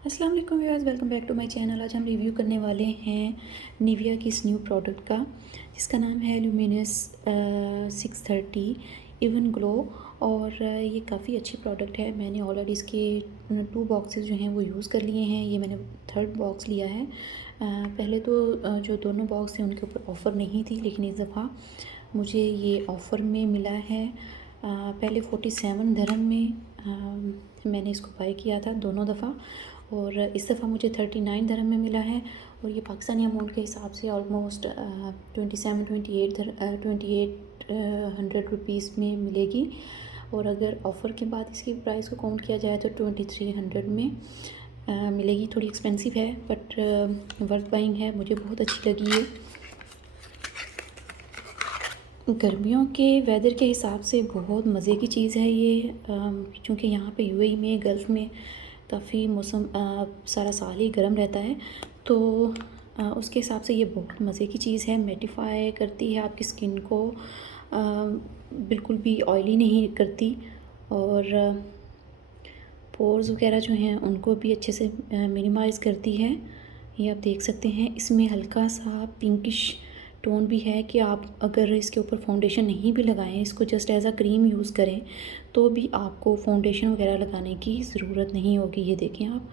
अस्सलाम वालेकुम viewers, welcome back to my channel. आज हम रिव्यू करने वाले हैं निविया की इस न्यू प्रोडक्ट का, जिसका नाम है ल्यूमिनस 630 इवन ग्लो। और ये काफ़ी अच्छी प्रोडक्ट है। मैंने ऑलरेडी इसके 2 बॉक्सेस जो हैं वो यूज़ कर लिए हैं। ये मैंने 3rd बॉक्स लिया है। पहले तो जो दोनों बॉक्स थे उनके ऊपर ऑफ़र नहीं थी, लेकिन इस दफ़ा मुझे ये ऑफ़र में मिला है। पहले 47 दिरहम में मैंने इसको बाय किया था दोनों दफ़ा, और इस दफ़ा मुझे 39 दिरहम में मिला है। और ये पाकिस्तानी अमाउंट के हिसाब से ऑलमोस्ट 2800 रुपीज़ में मिलेगी। और अगर ऑफ़र के बाद इसकी प्राइस को काउंट किया जाए तो 2300 में मिलेगी। थोड़ी एक्सपेंसिव है बट वर्थ बाइंग है, मुझे बहुत अच्छी लगी है। गर्मियों के वेदर के हिसाब से बहुत मज़े की चीज़ है ये, क्योंकि यहाँ पे यूएई में गल्फ़ में काफ़ी मौसम सारा साल ही गर्म रहता है, तो उसके हिसाब से ये बहुत मज़े की चीज़ है। मेटिफाई करती है आपकी स्किन को, बिल्कुल भी ऑयली नहीं करती, और पोर्स वगैरह जो हैं उनको भी अच्छे से मिनिमाइज़ करती है। ये आप देख सकते हैं, इसमें हल्का सा पिंकिश टोन भी है कि आप अगर इसके ऊपर फाउंडेशन नहीं भी लगाएं, इसको just as a cream use करें, तो भी आपको फाउंडेशन वगैरह लगाने की ज़रूरत नहीं होगी। ये देखें आप,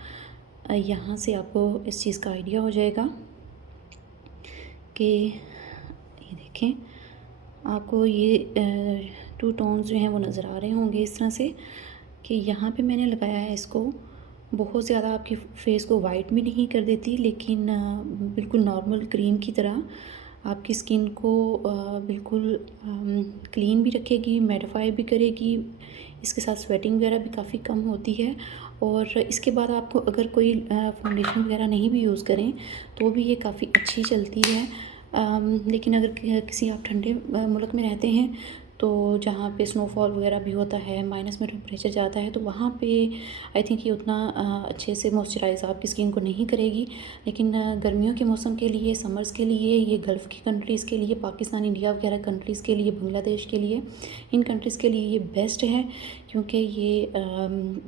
यहाँ से आपको इस चीज़ का आइडिया हो जाएगा कि ये देखें, आपको ये 2 टोन्स जो हैं वो नज़र आ रहे होंगे इस तरह से कि यहाँ पे मैंने लगाया है इसको। बहुत ज़्यादा आपके फेस को वाइट भी नहीं कर देती, लेकिन बिल्कुल नॉर्मल क्रीम की तरह आपकी स्किन को बिल्कुल क्लीन भी रखेगी, मेटिफाई भी करेगी। इसके साथ स्वेटिंग वगैरह भी काफ़ी कम होती है। और इसके बाद आपको अगर कोई फाउंडेशन वगैरह नहीं भी यूज़ करें तो भी ये काफ़ी अच्छी चलती है। लेकिन अगर किसी आप ठंडे मुल्क में रहते हैं, तो जहाँ पे स्नोफॉल वगैरह भी होता है, माइनस में टेम्परेचर जाता है, तो वहाँ पे आई थिंक ये उतना अच्छे से मॉइस्चराइज़ आपकी स्किन को नहीं करेगी। लेकिन गर्मियों के मौसम के लिए, समर्स के लिए, ये गल्फ़ की कंट्रीज़ के लिए, पाकिस्तान, इंडिया वगैरह कंट्रीज़ के लिए, बांग्लादेश के लिए, इन कंट्रीज़ के लिए ये बेस्ट है, क्योंकि ये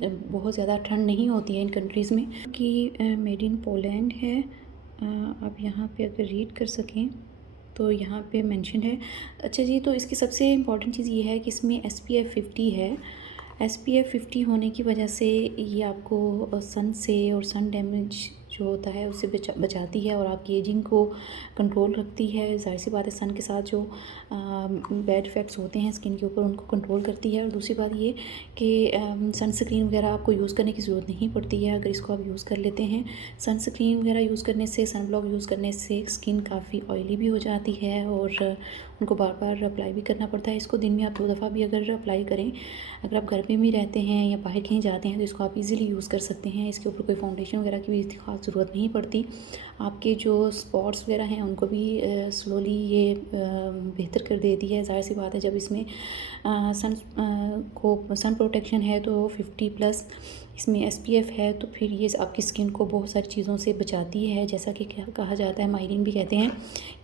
बहुत ज़्यादा ठंड नहीं होती है इन कंट्रीज़ में। कि मेड इन पोलैंड है। आप यहाँ पे अगर रीड कर सकें तो यहाँ पे मेंशन है। अच्छा जी, तो इसकी सबसे इम्पॉर्टेंट चीज़ ये है कि इसमें SPF 50 है। SPF 50 होने की वजह से ये आपको सन से और सन डैमेज जो होता है उससे बचाती है, और आपकी एजिंग को कंट्रोल रखती है। ज़ाहिर सी बात है, सन के साथ जो बैड इफ़ेक्ट्स होते हैं स्किन के ऊपर उनको कंट्रोल करती है। और दूसरी बात ये कि सनस्क्रीन वगैरह आपको यूज़ करने की ज़रूरत नहीं पड़ती है अगर इसको आप यूज़ कर लेते हैं। सनस्क्रीन वगैरह यूज़ करने से, सन ब्लॉक यूज़ करने से स्किन काफ़ी ऑयली भी हो जाती है, और उनको बार बार अप्लाई भी करना पड़ता है। इसको दिन में आप 2 दफ़ा भी अगर अप्लाई करें, अगर आप घर पे भी रहते हैं या बाहर कहीं जाते हैं, तो इसको आप इजीली यूज़ कर सकते हैं। इसके ऊपर कोई फाउंडेशन वगैरह की भी ख़ास ज़रूरत नहीं पड़ती। आपके जो स्पॉट्स वगैरह हैं उनको भी स्लोली ये बेहतर कर देती है। ज़ाहिर सी बात है, जब इसमें सन प्रोटेक्शन है तो 50+ इसमें SPF है, तो फिर ये आपकी स्किन को बहुत सारी चीज़ों से बचाती है। जैसा कि क्या कहा जाता है, माहिरीन भी कहते हैं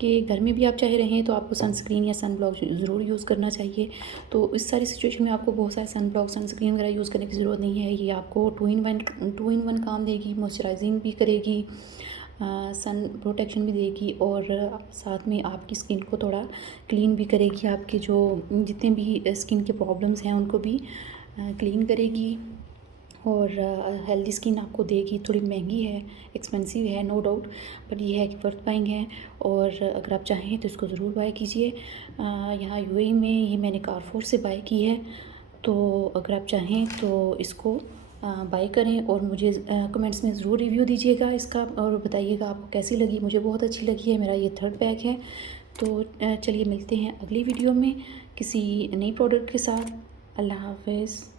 कि घर में भी आप चाहे रहें तो आपको सनस्क्रीन या सन ब्लॉक ज़रूर यूज़ करना चाहिए। तो इस सारी सिचुएशन में आपको बहुत सारे सन ब्लॉक, सनस्क्रीन वगैरह यूज़ करने की ज़रूरत नहीं है। ये आपको 2 in 1 काम देगी, मॉइस्चराइजिंग भी करेगी, सन प्रोटेक्शन भी देगी, और साथ में आपकी स्किन को थोड़ा क्लीन भी करेगी। आपके जो जितने भी स्किन के प्रॉब्लम्स हैं उनको भी क्लीन करेगी, और हेल्दी स्किन आपको देगी। थोड़ी महंगी है, एक्सपेंसिव है, नो डाउट, बट ये है कि वर्थ बाइंग है। और अगर आप चाहें तो इसको ज़रूर बाय कीजिए। यहाँ यूएई में ये मैंने कारफोर से बाय की है, तो अगर आप चाहें तो इसको बाय करें, और मुझे कमेंट्स में ज़रूर रिव्यू दीजिएगा इसका, और बताइएगा आपको कैसी लगी। मुझे बहुत अच्छी लगी है। मेरा ये 3rd पैक है। तो चलिए मिलते हैं अगली वीडियो में किसी नई प्रोडक्ट के साथ। अल्लाह हाफ़िज़।